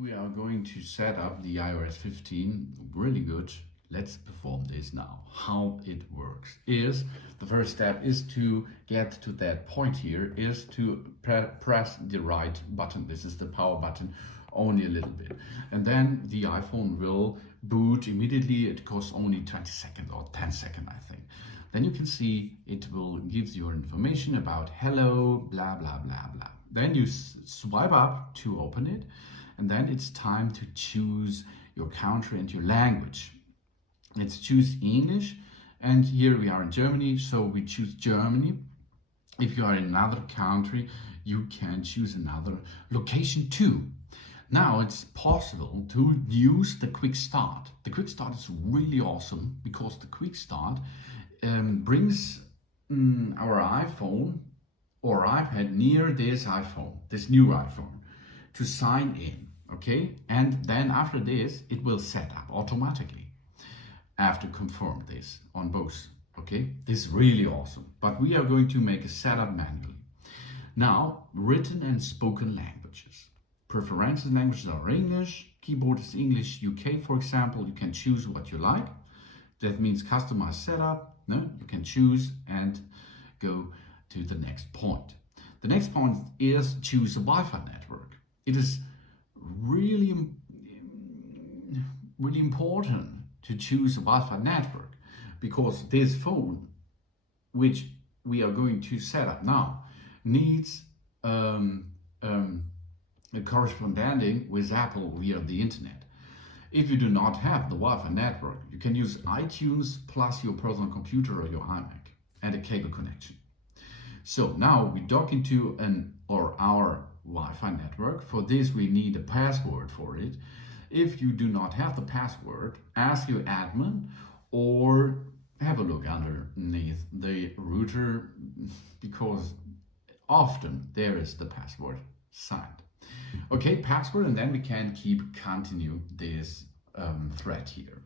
we are going to set up the iOS 15 really good, let's perform this now. How it works is, the first step is to get to that point here, is to press the right button. This is the power button, only a little bit. And then the iPhone will boot immediately. It costs only 20 seconds or 10 seconds, I think. Then you can see it will give you information about hello, blah, blah, blah, blah. Then you swipe up to open it. And then it's time to choose your country and your language. Let's choose English. And here we are in Germany, so we choose Germany. If you are in another country, you can choose another location too. Now it's possible to use the quick start. The quick start is really awesome because the quick start brings our iPhone or iPad near this iPhone, this new iPhone, to sign in, okay? And then after this, it will set up automatically after confirm this on both, okay? This is really awesome, but we are going to make a setup manually. Now, written and spoken languages. Preferences languages are English, keyboard is English UK, for example. You can choose what you like. That means customized setup. No, you can choose and go to the next point. The next point is choose a Wi-Fi network. It is really important to choose a Wi-Fi network because this phone, which we are going to set up now, needs a corresponding with Apple via the internet. If you do not have the Wi-Fi network, you can use iTunes plus your personal computer or your iMac and a cable connection. So now we dock into our Wi-Fi network. For this, we need a password for it. If you do not have the password, ask your admin or have a look underneath the router because often there is the password signed. Okay, password, and then we can continue this thread here.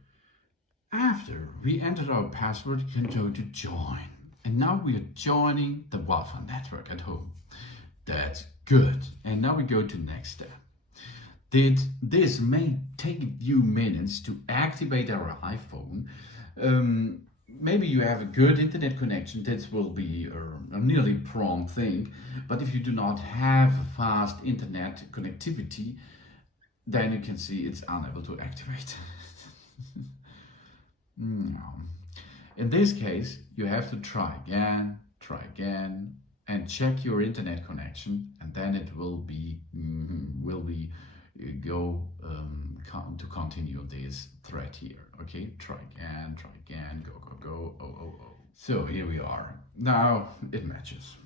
After we entered our password, you can go to join. And now we are joining the Wi-Fi network at home. That's good. And now we go to next step. This may take a few minutes to activate our iPhone. Maybe you have a good internet connection, this will be a nearly prompt thing. But if you do not have fast internet connectivity, then you can see it's unable to activate. No. In this case, you have to try again, and check your internet connection, and then it will to continue this thread here. Okay, try again, go. Oh. So here we are. Now it matches.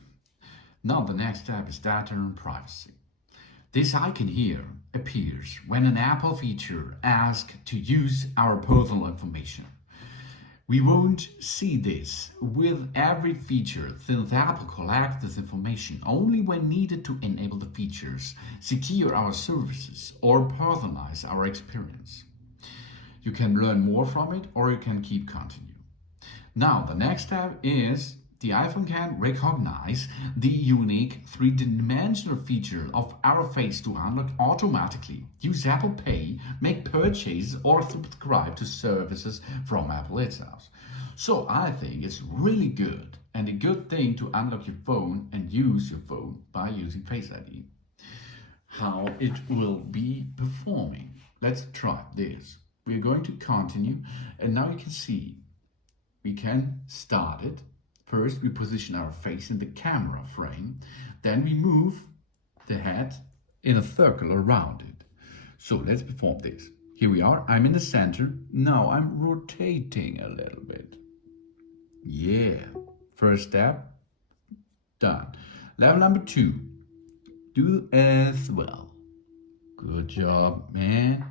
Now the next step is data and privacy. This icon here appears when an Apple feature asks to use our personal information. We won't see this with every feature since Apple collects this information only when needed to enable the features, secure our services, or personalize our experience. You can learn more from it or you can continue. Now the next step is the iPhone can recognize the unique three-dimensional feature of our face to unlock automatically, use Apple Pay, make purchases, or subscribe to services from Apple itself. So I think it's really good and a good thing to unlock your phone and use your phone by using Face ID. How it will be performing. Let's try this. We're going to continue, and now you can see we can start it. First, we position our face in the camera frame. Then we move the head in a circle around it. So let's perform this. Here we are. I'm in the center. Now I'm rotating a little bit. Yeah. First step, done. Level number 2. Do as well. Good job, man.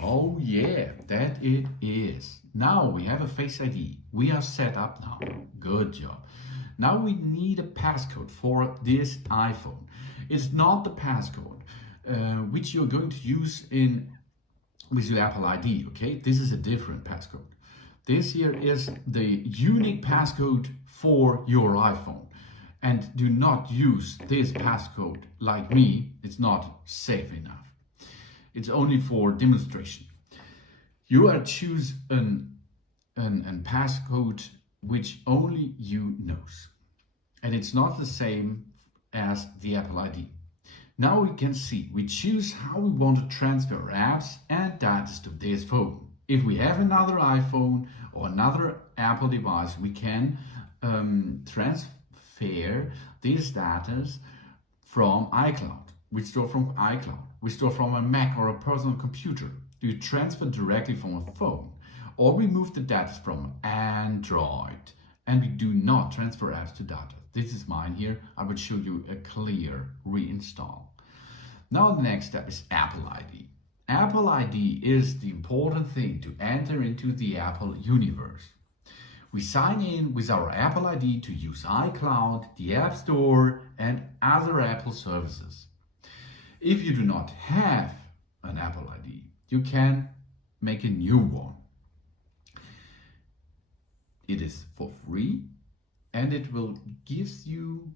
Oh yeah, that it is. Now we have a Face ID. We are set up now. Good job. Now we need a passcode for this iPhone. It's not the passcode which you're going to use with your Apple ID, okay? This is a different passcode. This here is the unique passcode for your iPhone. And do not use this passcode like me. It's not safe enough. It's only for demonstration. You are choose an passcode which only you knows. And it's not the same as the Apple ID. Now we can see, we choose how we want to transfer apps and data to this phone. If we have another iPhone or another Apple device, we can transfer these data from iCloud. We store from iCloud. We store from a Mac or a personal computer. You transfer directly from a phone. Or we move the data from Android. And we do not transfer apps to data. This is mine here. I will show you a clear reinstall. Now the next step is Apple ID. Apple ID is the important thing to enter into the Apple universe. We sign in with our Apple ID to use iCloud, the App Store, and other Apple services. If you do not have an Apple ID, you can make a new one. It is for free and it will give you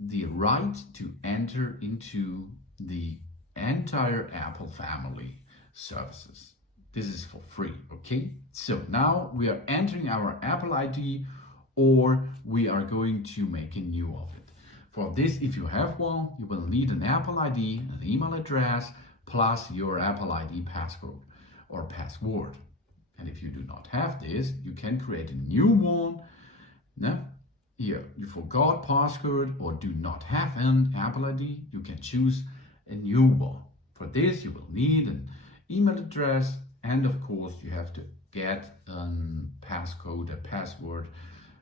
the right to enter into the entire Apple family services. This is for free, okay? So now we are entering our Apple ID, or we are going to make a new of it. For this, if you have one, you will need an Apple ID, an email address, plus your Apple ID passcode or password. And if you do not have this, you can create a new one. Now, here, you forgot password or do not have an Apple ID, you can choose a new one. For this, you will need an email address, and of course, you have to get a passcode, a password,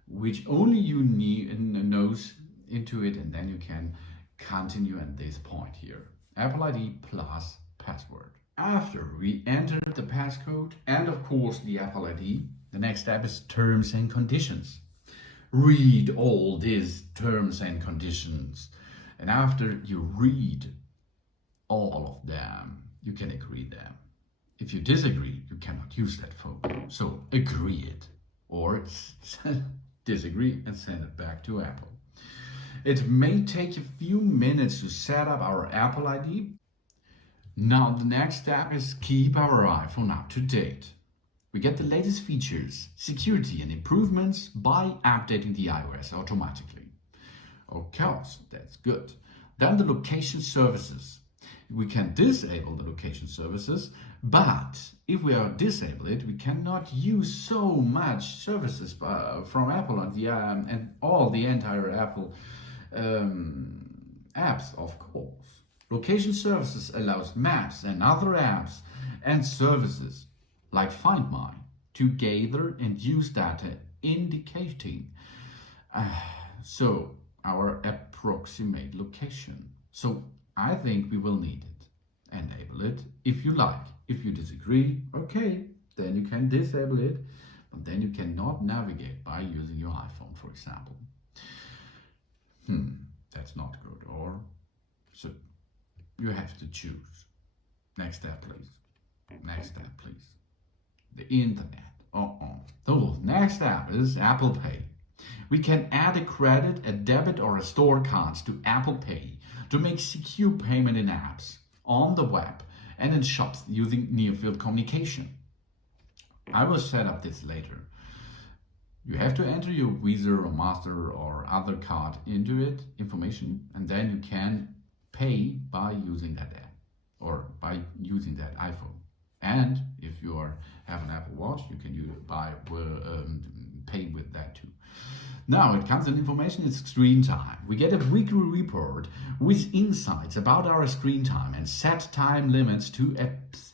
which only you knows into it, and then you can continue at this point here. Apple ID plus password. After we enter the passcode and of course the Apple ID, the next step is terms and conditions. Read all these terms and conditions, and after you read all of them, you can agree them. If you disagree, you cannot use that phone. So agree it, or disagree and send it back to Apple. It may take a few minutes to set up our Apple ID. Now the next step is keep our iPhone up to date. We get the latest features, security and improvements by updating the iOS automatically. Of course, that's good. Then the location services. We can disable the location services, but if we are disabled, we cannot use so much services from Apple and all the entire Apple apps, of course. Location services allows maps and other apps and services like Find My to gather and use data indicating so our approximate location. So I think we will need it. Enable it if you like. If you disagree, okay, then you can disable it, but then you cannot navigate by using your iPhone, for example. That's not good. Or so you have to choose. Next step, please. Next step, please. The internet. So next step is Apple Pay. We can add a credit, a debit, or a store cards to Apple Pay to make secure payment in apps, on the web, and in shops using near-field communication. I will set up this later. You have to enter your Visa or Master or other card into it, information, and then you can pay by using that app or by using that iPhone. And if you have an Apple Watch, you can pay with that too. Now it comes in information, it's screen time. We get a weekly report with insights about our screen time and set time limits to apps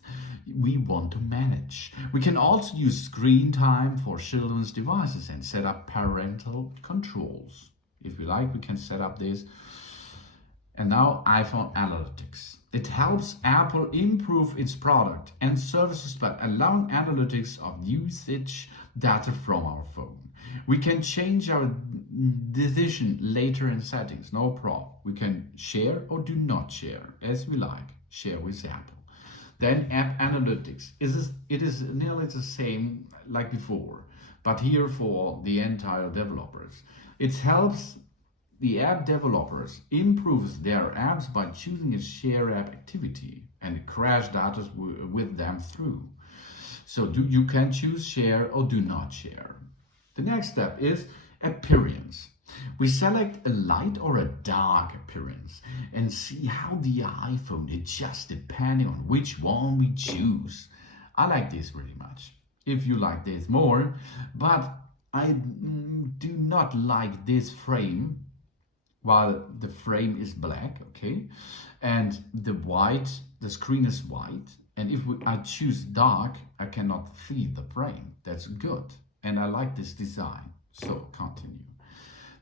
we want to manage. We can also use screen time for children's devices and set up parental controls. If we like, we can set up this. And now iPhone Analytics. It helps Apple improve its product and services by allowing analytics of usage data from our phone. We can change our decision later in settings, no problem. We can share or do not share as we like. Share with Apple. Then App Analytics. It is nearly the same like before, but here for the entire developers. It helps the app developers improves their apps by choosing a share app activity and crash data with them through. So you can choose share or do not share. The next step is appearance. We select a light or a dark appearance and see how the iPhone adjusts depending on which one we choose. I like this really much. If you like this more, but I do not like this frame while the frame is black, okay? And the screen is white. And if I choose dark, I cannot see the frame. That's good. And I like this design. So continue.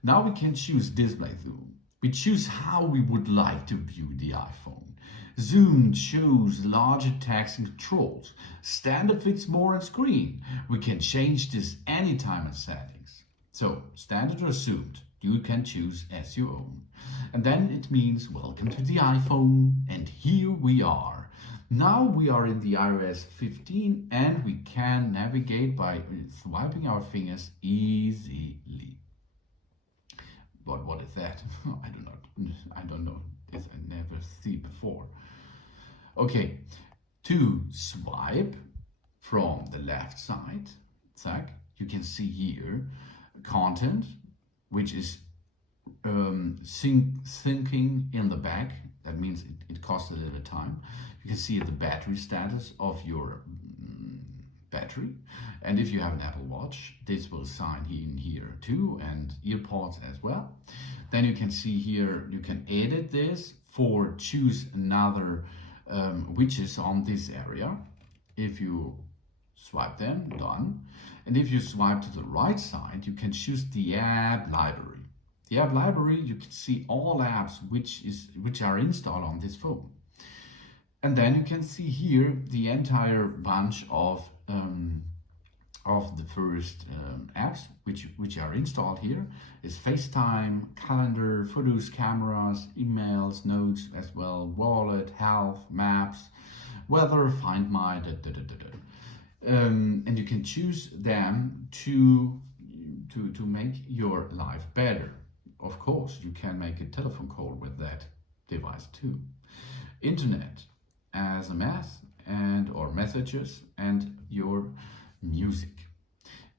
Now we can choose display zoom. We choose how we would like to view the iPhone. Zoom shows larger text and controls. Standard fits more on screen. We can change this anytime in settings. So standard or zoomed, you can choose as you own. And then it means welcome to the iPhone, and here we are. Now we are in the iOS 15 and we can navigate by swiping our fingers easily. But what is that? I don't know. This I never see before. Okay, to swipe from the left side, you can see here content, which is syncing in the back. That means it costs a little time. You can see the battery status of your battery. And if you have an Apple Watch, this will sign in here too, and earpods as well. Then you can see here, you can edit this for choose another widgets on this area. If you swipe them, done. And if you swipe to the right side, you can choose the app library. The app library, you can see all apps which are installed on this phone. And then you can see here the entire bunch of the first apps which are installed here is FaceTime, calendar, photos, cameras, emails, notes as well, wallet, health, maps, weather, find my, and you can choose them to make your life better. Of course, you can make a telephone call with that device too. Internet, SMS or messages, and your music.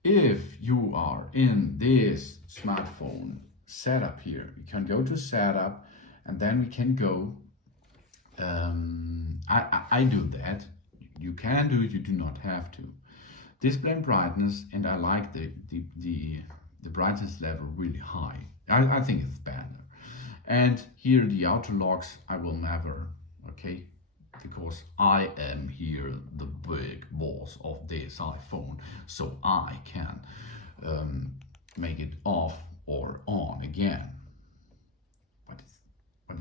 If you are in this smartphone setup here, you can go to setup and then we can go, I do that. You can do it, you do not have to. Display and brightness, and I like the brightness level really high. I think it's better. And here the outer locks I will never, okay? Because I am here the big boss of this iPhone, so I can make it off or on again. What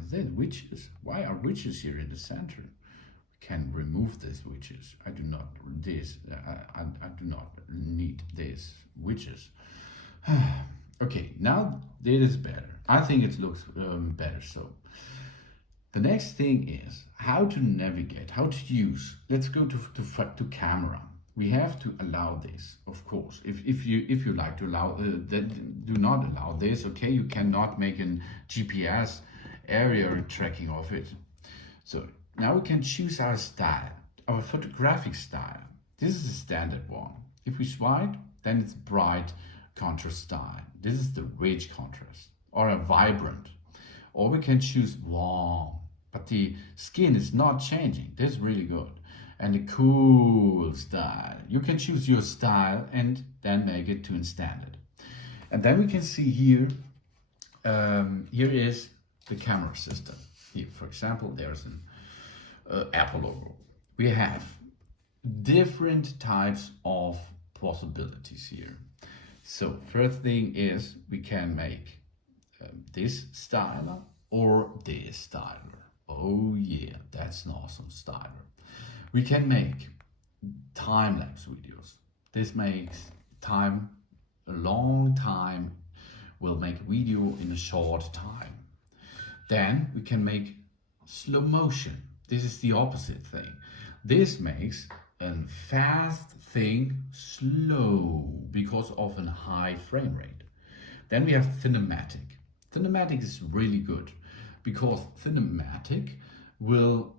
is that? Witches? Why are witches here in the center? We can remove these witches. I do not need these witches. Okay, now it is better. I think it looks better so. The next thing is how to navigate, how to use. Let's go to camera. We have to allow this, of course. If you like to allow, do not allow this. Okay, you cannot make a GPS area tracking of it. So now we can choose our style, our photographic style. This is the standard one. If we swipe, then it's bright contrast style. This is the rich contrast or a vibrant. Or we can choose warm, but the skin is not changing. This is really good. And a cool style. You can choose your style and then make it to standard. And then we can see here, here is the camera system. Here, for example, there's an Apple logo. We have different types of possibilities here. So first thing is we can make this styler or this styler. Oh yeah, that's an awesome styler. We can make time-lapse videos. This makes time, a long time, will make video in a short time. Then we can make slow motion. This is the opposite thing. This makes a fast thing slow because of a high frame rate. Then we have cinematic. Cinematic is really good because cinematic will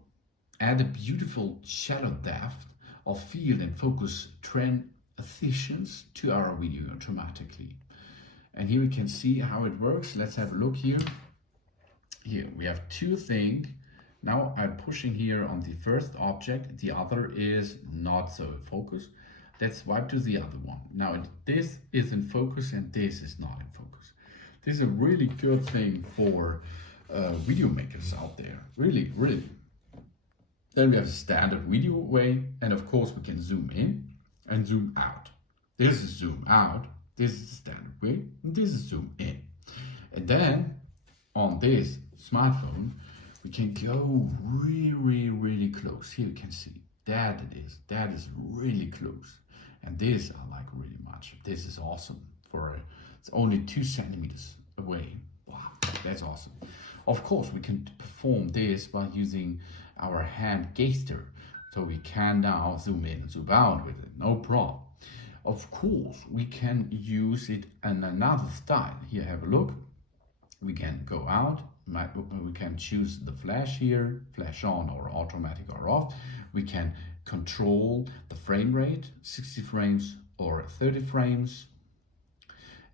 add a beautiful shadow depth of field and focus transitions to our video automatically. And here we can see how it works. Let's have a look here. Here we have two things. Now I'm pushing here on the first object, the other is not so in focus. Let's swipe to the other one. Now this is in focus and this is not in focus. This is a really good thing for video makers out there, really. Then we have a standard video way, and of course we can zoom in and zoom out. This is zoom out, this is the standard way, and this is zoom in. And then on this smartphone, we can go really close. Here you can see that is really close. And this I like really much. This is awesome it's only 2 centimeters away. Wow, that's awesome. Of course, we can perform this by using our hand gesture. So we can now zoom in and zoom out with it, no problem. Of course, we can use it in another style. Here, have a look. We can go out, we can choose the flash here, flash on or automatic or off. We can control the frame rate, 60 frames or 30 frames.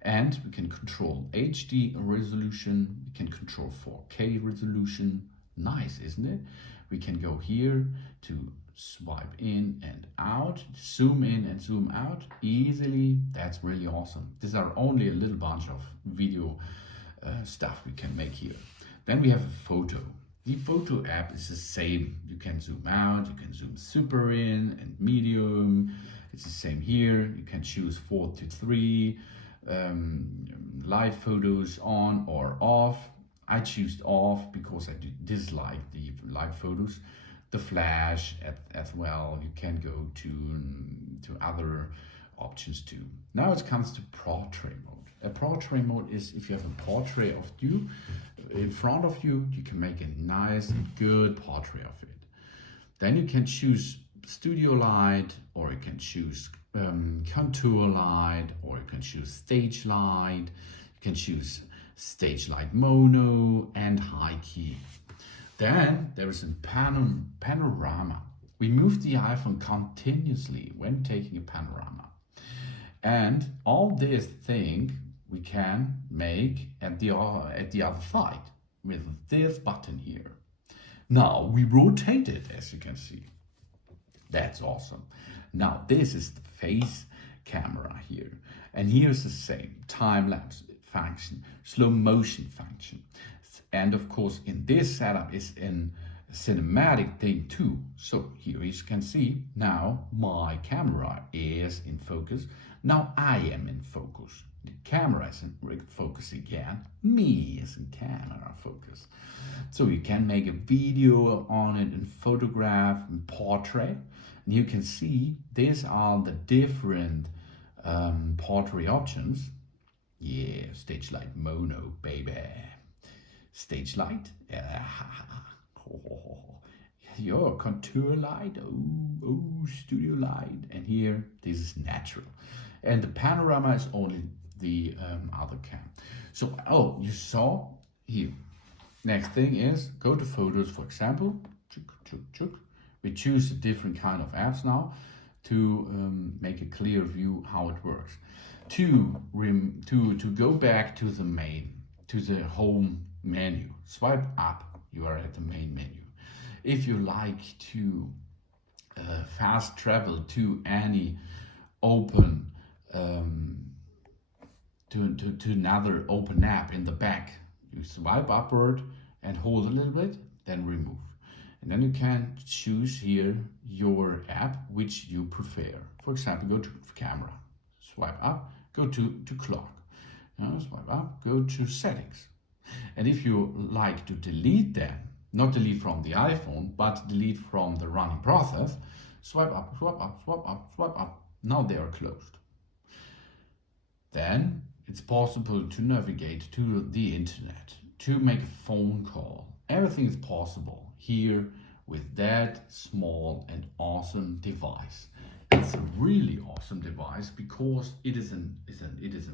And we can control HD resolution, we can control 4K resolution. Nice, isn't it? We can go here to swipe in and out, zoom in and zoom out easily. That's really awesome. These are only a little bunch of video stuff we can make here. Then we have a photo. The photo app is the same. You can zoom out, you can zoom super in and medium. It's the same here. You can choose 4:3, live photos on or off. I choose off because I dislike the live photos. The flash as well. You can go to other options too. Now it comes to portrait mode. A portrait mode is if you have a portrait of you in front of you, you can make a nice and good portrait of it. Then you can choose studio light, or you can choose contour light, or you can choose stage light. You can choose stage light mono and high key. Then there is a panorama. We move the iPhone continuously when taking a panorama. And all this thing we can make at the other side with this button here. Now we rotate it, as you can see. That's awesome. Now this is the face camera here. And here's the same time-lapse function, slow motion function. And of course in this setup is in cinematic thing too. So here you can see now my camera is in focus. Now I am in focus. The camera is in focus again. Me is in camera focus. So you can make a video on it and photograph and portrait. And you can see these are the different portrait options. Yeah, stage light mono, baby. Stage light. Your contour light. Oh, studio light. And here, this is natural. And the panorama is only the other cam. So, you saw here. Next thing is go to photos, for example. We choose a different kind of apps now to make a clear view how it works. To go back to the home menu, swipe up, you are at the main menu. If you like to fast travel to any open to another open app in the back, you swipe upward and hold a little bit, then remove. And then you can choose here your app which you prefer. For example, go to camera, swipe up, go to clock, swipe up, go to settings. And if you like to delete them, not delete from the iPhone, but delete from the running process, swipe up, swipe up, swipe up, swipe up. Now they are closed. Then it's possible to navigate to the internet, to make a phone call. Everything is possible here with that small and awesome device. It's a really awesome device because it is a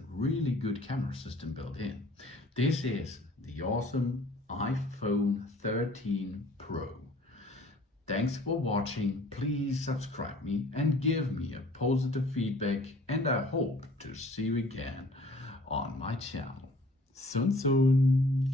really good camera system built in. This is the awesome iPhone 13 Pro. Thanks for watching. Please subscribe me and give me a positive feedback, and I hope to see you again on my channel soon.